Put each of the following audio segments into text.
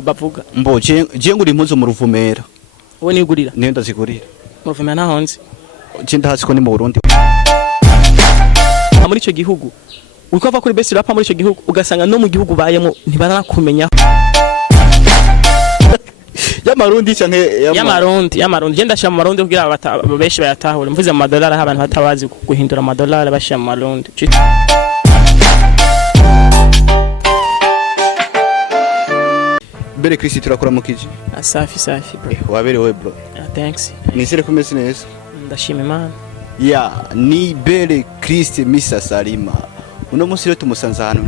bavuga mbo je nguri impuzu mu ruvemera wowe ni igurira niyo ndazigurira mu ruvemera nahonze je ndahasi ko ni mu Burundi muri ico gihugu uko ava kuri best rapper muri ico gihugu ugasanga no mu gihugu bayemo ntibarakumenya y'amarundi canke y'amarundi je ndashira mu marundi kugira benshi bayatahure mvuze mu madolari aho abantu batabazi guhindura amadolari bashira mu marundi Bel Chris turakora mu kiji safi bro waberewe bro thanks nisere kumeze neza ndashima Imana ni Bel Chris Misa Salima uno musi rero tumusanze ahantu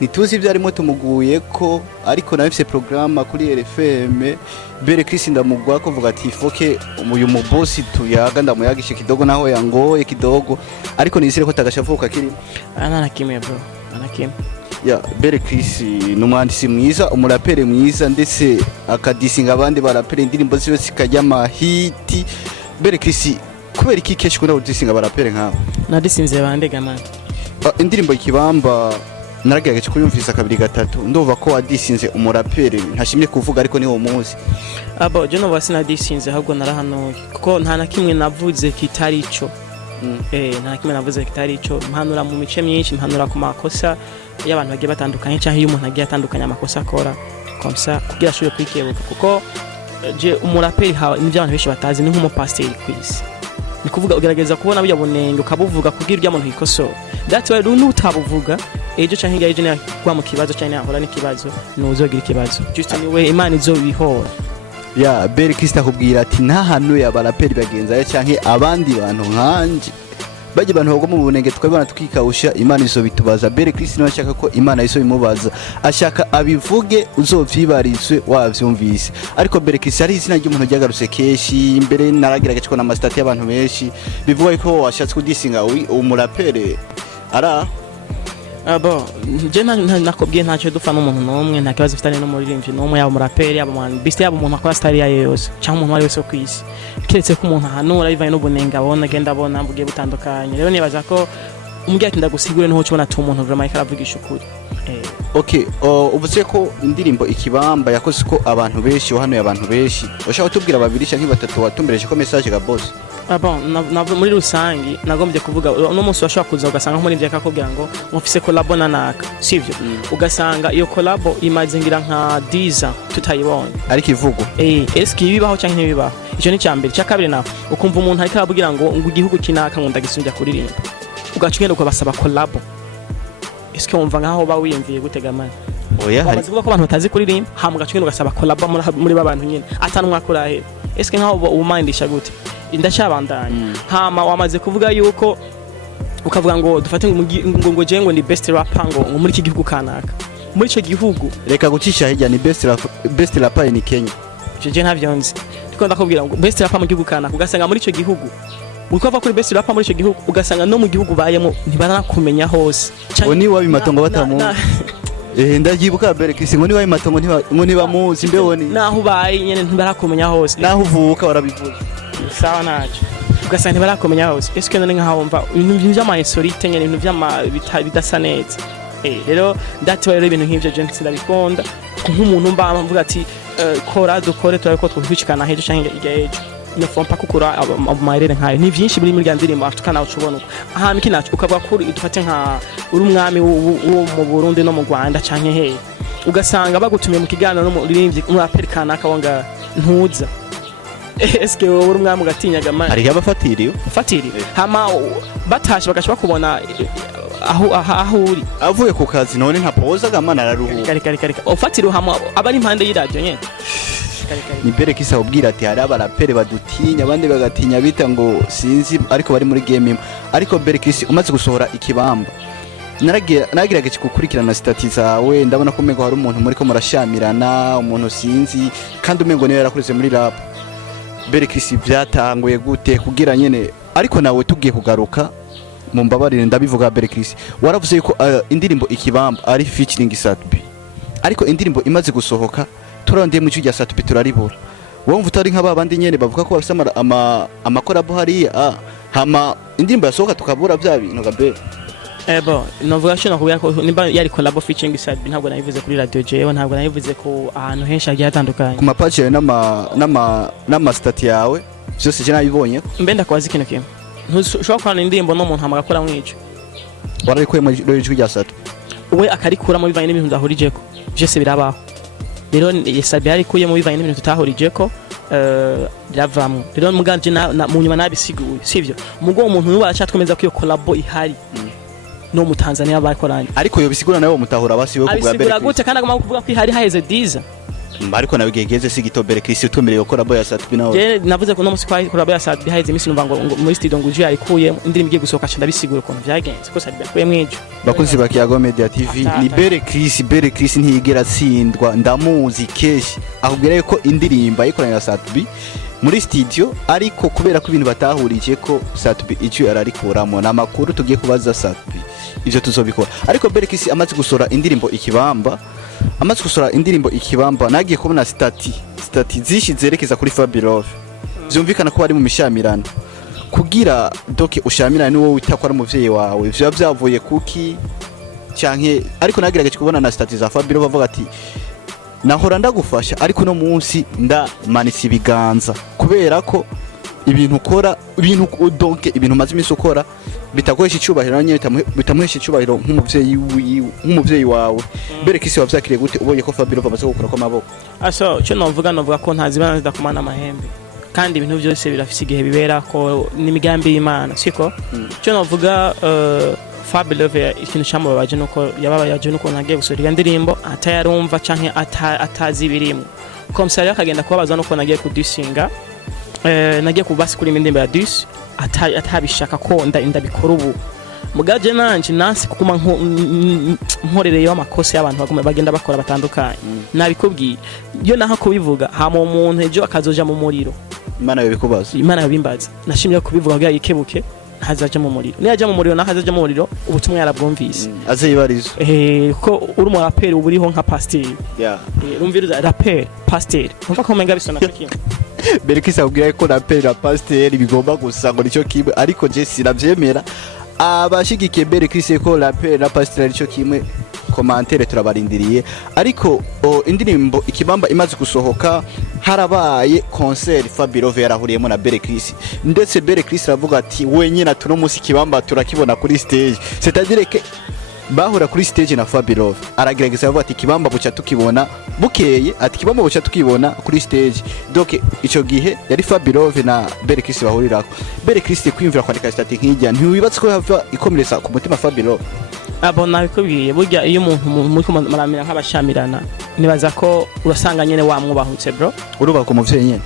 ntituzi ivyarimo tumuguye ko ariko nawe mfise programme kuri RFM Bel Chris ndamugwa ko vuga ati foke uyu mu boss tuyaga ndamuyagishe kidogo naho yangoye kidogo ariko nisire ko tagashavuka kiri ana nakimwe bro Bel Chris numwandisi mwiza umurapere mwiza ndetse akadisinga abandi barapere indirimbo ziwe zikajya mahiti Bel Chris kubera iki keshi kuna udisinga barapere nkabo nadisinze bandega man indirimbo ikibamba naragerageje kuyumvisa kabiri gatatu ndova ko wadisinze umurapere ntashimye kuvuga ariko niwo munsi abo je no basina disinze ahubwo narahanoye kuko nta na kimwe navuze kitari ico nta kimwe navuze kitari ico mpanura mu mice myinshi mpanura ku makosa y'abantu bagiye batandukanye cyangwa iyo umuntu agiye atandukanya amakosa akora komsa kugira ashobore kwikebuka kuko je umuraperi hawe n'ivyo abantu benshi batazi ni nk'umupasteri kwisi ni kuvuga ugerageza kubona buyabonenge ukabuvuga kugira urya muntu ikosora that's why utabuvuga ejo canke ngiye je kwa mu kibazo cyane ahora n'ikibazo nuzogira ikibazo just anyway Imana izo bihora Bel Chris akubwira ati nta hano y'abaraperi bagenza canke abandi bantu nkanje baje bantu bagoma mu bunenge twabana tukikawusha Imana izo bitubaza Bel Chris no ashaka ko Imana izo bimubaza ashaka abivuge uzovyibarizwe wavyumvise ariko Bel Chris ari izina ry'umuntu ryagarutse keshi imbere naragiraga cyo na master y'abantu benshi bivuga ko washatse kudisinga umurapere ara abo je nakobwiye ntacyo dupfa n'umuntu nomwe nta kibazo mfitanye no muririmbyi nomwe yaba umuraperi yaba umwana biste yaba umuntu akora star yayo yose cyangwa umuntu wari wese kwisi kiretse ko umuntu ahanura bivaye n'ubunenga abona agenda abona mbugiye butandukanye rero nibaza ko umbwiye ati ndagusigure niho cyubona tu umuntu vraiment aravugisha ukuri okay uvuze ko indirimbo ikibamba yakoze ko abantu benshi wahanuye abantu benshi ushaka tubwira babiri cyangwa batatu watumbereje ko message ga boss muri rusangi nagombye kuvuga no munsi washaka kuza ugasanga muri mvye akakubwira ngo mufise collabo nanaka sivyo ugasanga iyo collabo imaze ngira nka 10 tutayibonye ariko ivugo eski bibaho cyangwa ntibibaho ico ni cyambere cyakabiri naho ukumva umuntu ariko arabwira ngo igihugu kinaka nkunda gisubya kuririmba ugacugenda ko basaba collabo eski wumva nkaho bawiyumviye gutega amani hari kuvuga ko abantu batazi kuririmba hamuga cugenda ugasaba collabo muri babantu nyine atanumwa kurahe eski nkaho umandisha gute ndacabandanya hama wamaze kuvuga yuko ukavuga ngo dufate ngo je ngo ni best rapper ngo muri iki gihugu kanaka muri ico gihugu reka gucisha hirya ni best rapper ni Kenya je ntavyonzi ndiko ndakubwira ngo best rapper mu gihugu kanaka ugasanga muri ico gihugu uko ava kuri best rapper muri ico gihugu ugasanga no mu gihugu bayemo ntibarakumenya hose oni wabi matongo batamu ndagibuka Bel Chris ngo ni wabi matongo ntibamuzi mbewoni naho bayi nyene ntibarakumenya hose naho uvuka warabivuze sawa nacho ugasanga ntibarakumenya hose eske none nkahomba ibintu by'ama insolite nyene ibintu by'ama bidasa neza rero ndati rero ibintu nk'ivyo je ndabikunda nk'umuntu mba mvuga ati kora dukore turabiko twishikana hejo canke igejo no fompa kukura amayirere nkayo ni byinshi biri muri gandirimbo atukana ucubona ahantu kinacho ukavuga kuri dufate nka uri umwami wo mu Burundi no mu Rwanda canke he ugasanga bagutumiye mu kiganiro no muririmbyi umuraperi kanaka wanga ntuza eske uri umwami ugatinyaga mani ari abafatiriyo hama batashe bagashobora kubona aho uri avuye ku kazi none ntapoza gamana araruhuka kari ufatiriyo hama abari impande y'iradio nyene ni Bel Chris ubwira ati hari abarapere badutinya abandi bagatinya bita ngo sinzi ariko bari muri game imwe ariko Bel Chris umaze gusohora ikibamba nagiraga kukurikirana stati zawe ndabona ko mego hari umuntu muri ko murashamirana umuntu sinzi kandi umengo niyo yarakureze muri rap Bel Chris byatanguye gute kugira nyene ariko nawe tugiye kugaruka mu mbabarire ndabivuga Bel Chris waravuze yuko indirimbo ikibamba ari featuring Satbi ariko indirimbo imaze gusohoka turondeye mu cyujya Satbi turaribura wumva utari nka babandi nyene bavuga ko bafite amakorabo hariya hama indirimbo yasohoka tukabura bya bintu ga Bel Ebo novuga shino kubera ko nimba yari collabo featuring Sadbi ntabwo nayivuze kuri radio jewe ntabwo nayivuze ko ahantu henshi agiye atandukanye ku mapage yawe n'ama stati yawe byose je nabibonye mbe ndakwaza ikintu kimwe ntushobora kwana indirimbo no muntu hamagakora mwico wararikuye mu ijwi rya Sadbi we akarikura mu bivanye n'ibintu ndahurijeko byose birabaho rero Sadbi yarikuye mu bivanye n'ibintu tutahurijeko biravamo rero muganje mu nyuma nabisiguye sivyo mugo umuntu nuba acatwemeza ko iyo collabo ihari no mu Tanzania bakoranye ariko yo bisigura nawe mutahura basiwe ku bwa Bel Chris abisigura gute kandi agomba kuvuga ko ihari haheze diza ariko nabigegeze sigito Bel Chris utumereye collabo ya Sadbi nawe je navuze ko no musi kwa collabo ya Sadbi haheze imisi numva ngo muri studio nguje yarikuye indirimbo igiye gusohoka cyane ndabisigura ukuntu vyagenze ko Sadbi yakuye mwijo bakunzi ba Kiyago Media TV ni Bel Chris ntiyigera tsindwa ndamuzi keshi ahubwira yuko indirimbo ayikoranye na Sadbi muri studio ariko kubera ko ibintu batahurije ko Sadbi icyo yararikuramo namakuru tugiye kubaza Sadbi ivyo tuzobikora ariko Bel Chris amaze gusora indirimbo ikibamba nagiye kubona stati zishi zerekeza kuri Fabilove byumvikana ko bari mu mishamirano kugira doke ushamirana n'uwo witakwa ari umuvyeyi wawe vyo byavuye kuki canke ariko nagirageje kubona na stati za Fabilove bavuga ati nahora ndagufasha ariko no munsi ndamanitse ibiganza kubera ko ibintu ukora ibintu maze iminsi ukora bitagoyesha icubahiro nanye bitamuhesha icubahiro nk'umuvyeyi wawe Bel Chris wavyakiriye gute ubonye ko Fabilove amaze gukora ko amaboko aso cyo novuga ko ntazibana zidakumana amahembe kandi ibintu byose birafise igihe bibera ko n'imigambi y'Imana siko cyo novuga Fabilove ikintu cyamubabaje nuko yababaje nuko nagiye gusura indirimbo atayarumva canke atazi birimo komisariya akagenda kubabaza nuko nagiye kudisinga nagiye kubasi kuri indirimbo ya dus atabishaka ko ndabikora ubu mugaje nanje nasi kukuma nkorereye amakosa y'abantu bagenda bakora batandukanye nabikubwiye yo naho kubivuga hama umuntu ejo akazoja mu muriro Imana yobikubaza Imana yobimbaza nashimye kubivuga kugira yikebuke hazaje mu muriro niyaje mu muriro nahazaje mu muriro ubutumwa yarabwumvise azeyibarizo ko uri mu rapper uburiho nka pasteur rumviriza rapper pasteur umva ko menga bisona kimwe Bel Chris abwira ko rapper na pasteur bigomba gusa ngo nicyo kimwe ariko je siravyemera abashigikiye Bel Chris ko rapper na pasteur nicyo kimwe commentaire turabarindiriye ariko indirimbo ikibamba imaze gusohoka harabaye concert Fabilove yarahuriyemo na Bel Chris ndetse Bel Chris aravuga ati wenyine atuno musi kibamba turakibona kuri stage c'est-à-dire que bahura kuri stage na Fabilove aragerageza avuga ati kibamba buca tukibona bukeye ati kibamba buca tukibona kuri stage donc ico gihe yari Fabilove na Bel Chris bahurirako Bel Chris kwimvira kwandika stati nkijya ntiwibatse ko hava ikomereza ku mutima Fabilove abona bikubwiye burya iyo umuntu muri kumaramira nk'abashamirana nibaza ko urasanga nyene wamwubahutse bro uruba ku muvyeyi nyene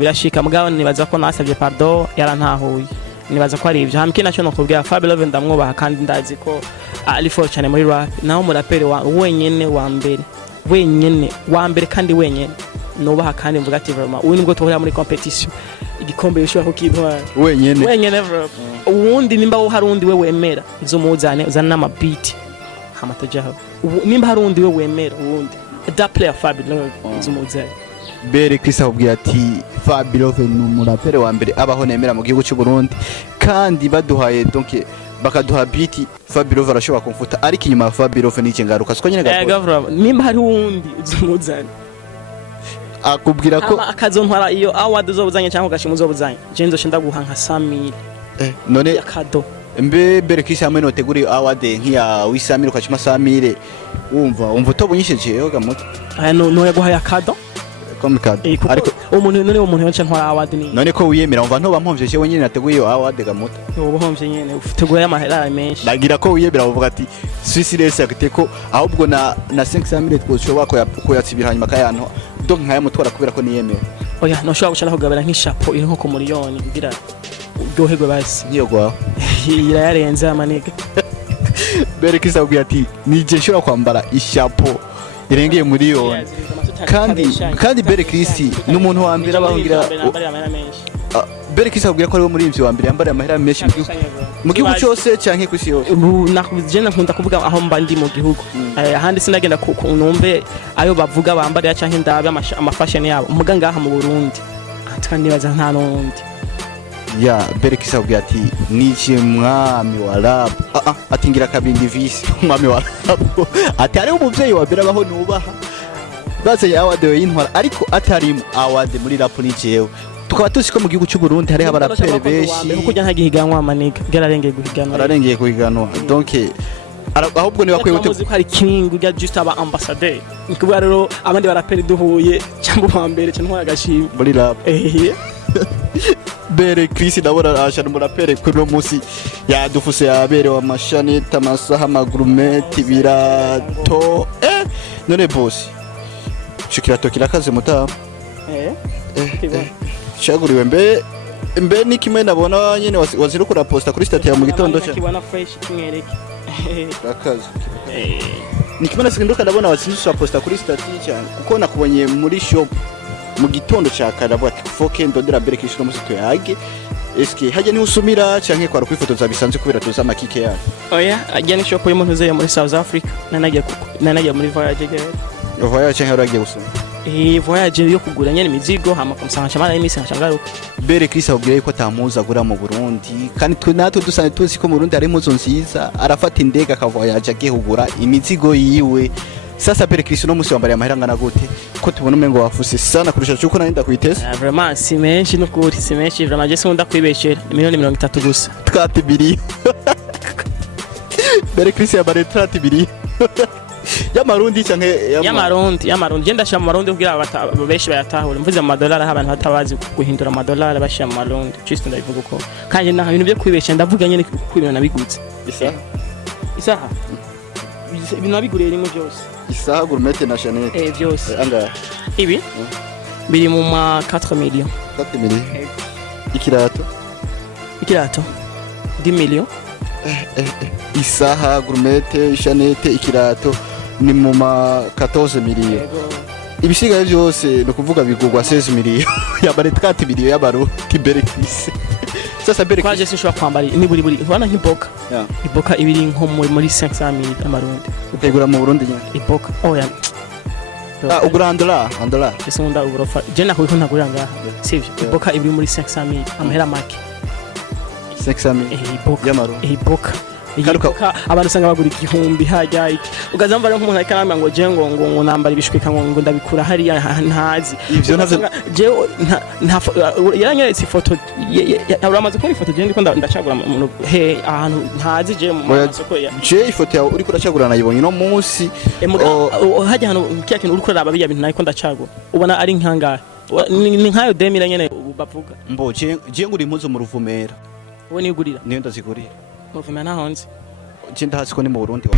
birashika mugabo nibaza ko nasavye pardon yarantahuye nibaza ko ari ivyo hamwe nacyo nokubwira Fabilove ndamwubaha kandi ndazi ko ari for cyane muri rap naho muraperi wenyene wa mbere kandi wenyene nubaha kandi mvuga ati vraiment uyu nibwo tuhora muri competition igikombe yoshobora kukibona wenyene bro uwundi nimba wo harundi we wemera nzomuzane uzana n'amabiti hamatajaho nimba harundi we wemera uwundi da player Fabilove nzomuzane Bel Chris abwira ati Fabilove ni umuraperi wa mbere abaho nemera mu gihugu cy'u Burundi kandi baduhaye donc bakaduha biti Fabilove arashobora kumfuta ariko inyuma ya Fabilove n'iki ngaruka siko nyene gapo nimba hari uwundi nzomuzane akubwira ko akazontwara iyo award uzobuzanye cyangwa ugashima uzobuzanye je nzoshinda guha nka 100,000 none yakado mbe Bel Chris hamwe noteguri award nk'iya wisamira ukashima 100,000 wumva utobunyisheje yoga muto no yaguha yakado komikado ariko umuntu yonce ntwara award ni none ko wiyemera umva ntoba mpomvye cyo nyine nateguye iyo award gamuto ubu mpomvye nyene uteguye amahera menshi ndagira ko wiyemera uvuga ati Swiss race akiteko ahubwo na 500,000 twoshobora ko yatsibira hanyuma kayanto donc nkaya mutwara kubera ko niyemera oya no shobora gushaka kugabira nk'ishapo iri nko ku miliyoni ngira uryoherwe basi niyo gwa irayarenze amaniga Bel Chris abwira ati nije nshobora kwambara ishapo irengeye miliyoni kandi Bel Chris n'umuntu wa mbere abahungira Bel Chris abwira ko ari muri ivyo wa mbere yambara amahera menshi mu gihugu cyose canke kwisi yose nakuje nkunda kuvuga aho mba ndi mu gihugu ahandi sinagenda kunumbe ayo bavuga bambara canke ndabe amafashion yabo muga ngaha mu Burundi atwa nibaza nta nundi ya Bel Chris abwira ati niki mwami wa rap ati ngira kabindi visi mwami wa rap ati ari umuvyeyi wa Bel abaho nubaha baze award y'intwara ariko atari award muri rap ni jewe tukaba tuzi ko mu gihugu cy'u Burundi hari abaraperi benshi kuko jya ntagihiganwa amaniga gararengeye guhiganwa ararengeye kuhiganwa donc ahubwo ni bakwiye gute hari king ujya just aba ambassadeur nikuvuga rero abandi baraperi duhuye cyangwa bambere cyangwa agashimwe muri rap Bel Chris ndabona ashana umuraperi kuri no musi yadufuse yaberewe amashaneta amasaha amagurumeti birato none boss shikirato kirakaze mutaha shaguriwe mbe ni kimwe nabona nyene wazirukura posta kuri stat ya mu gitondo cha kibona fresh kimwereke akazi ni kimwe nasinduka ndabona wazirukura posta kuri stat cyane kuko nakubonye muri shop mu gitondo cha karabwa foke ndondera Bel Chris no musito yage eske haje ni usumira canke kwara kwifotoza bisanzwe kubera tuza makike yawe oya ajya ni shop y'umuntu uze muri South Africa nanagiye muri voyage canke uragiye gusuma voyage yo kugura nyene imizigo hama kumusanga chamara y'imisi ngashangaruka Bel Chris abwira yuko atamuza agura mu Burundi kandi natwe dusanzwe tuzi ko mu Burundi ari impuzu nziza arafata indege akavoyage agiye kugura imizigo yiwe sasa Bel Chris no musi wambariye amahera ngana gute ko tubona umengo wafuse sana kurusha cyuko narinda kwitesa vraiment si menshi no kuri si menshi vraiment je sunda kwibeshera miliyoni 30 gusa 30 biri Bel Chris yambariye 30 biri y'amarundi canke y'amarundi genda sha amarundi kugira ababeshi bayatahure mvuze mu madolari abantu batabazi guhindura amadolari bashya mu marundi just ndabivuga uko kandi nta bintu byo kwibesha ndavuga nyene kwibona nabigutse isaha ibintu nabiguriye rimwe byose isaha gourmet na chanete byose anga ibi biri mu ma 4 millions 4 millions ikirato 10 millions isaha gourmet chanete ikirato ni mu ma 14 millions ibisigaye byose no kuvuga bigugwa 16 millions yabare 30 millions y'abarundi Bel Chris sasa Bel Chris kwaje sinshobora kwambara ni buri ubona nk'iboka iboka ibiri nko muri 500,000 amarundi utegura mu Burundi nyane iboka oya ugura $1 isunda uburofa je nakubiko ntagurira ngaha sivyo iboka ibiri muri 500,000 amahera make 500,000 iboka y'amarundi iboka abantu usanga bagura igihumbi hajya iki ukazambara nk'umuntu ariko anambara ngo je ngo nambara ibishwika ngo ndabikura hari ntazi ivyo navyo je yaranyeretse ifoto uramaze kubona ifoto je ndiko ndacagura ahantu ntazi je mu masoko ya je ifoto yawe uri kuracagura nayibonye no munsi hajya hano kiya kintu uri kuraba biya bintu nayiko ndacagura ubona ari nkangara ni nkayo demira nyene bavuga mbo je nguri impuzu mu ruvemera wowe nigurira niyo ndazigurira Ruvemera ntaho nzi je ndahazi ko ni mu Burundi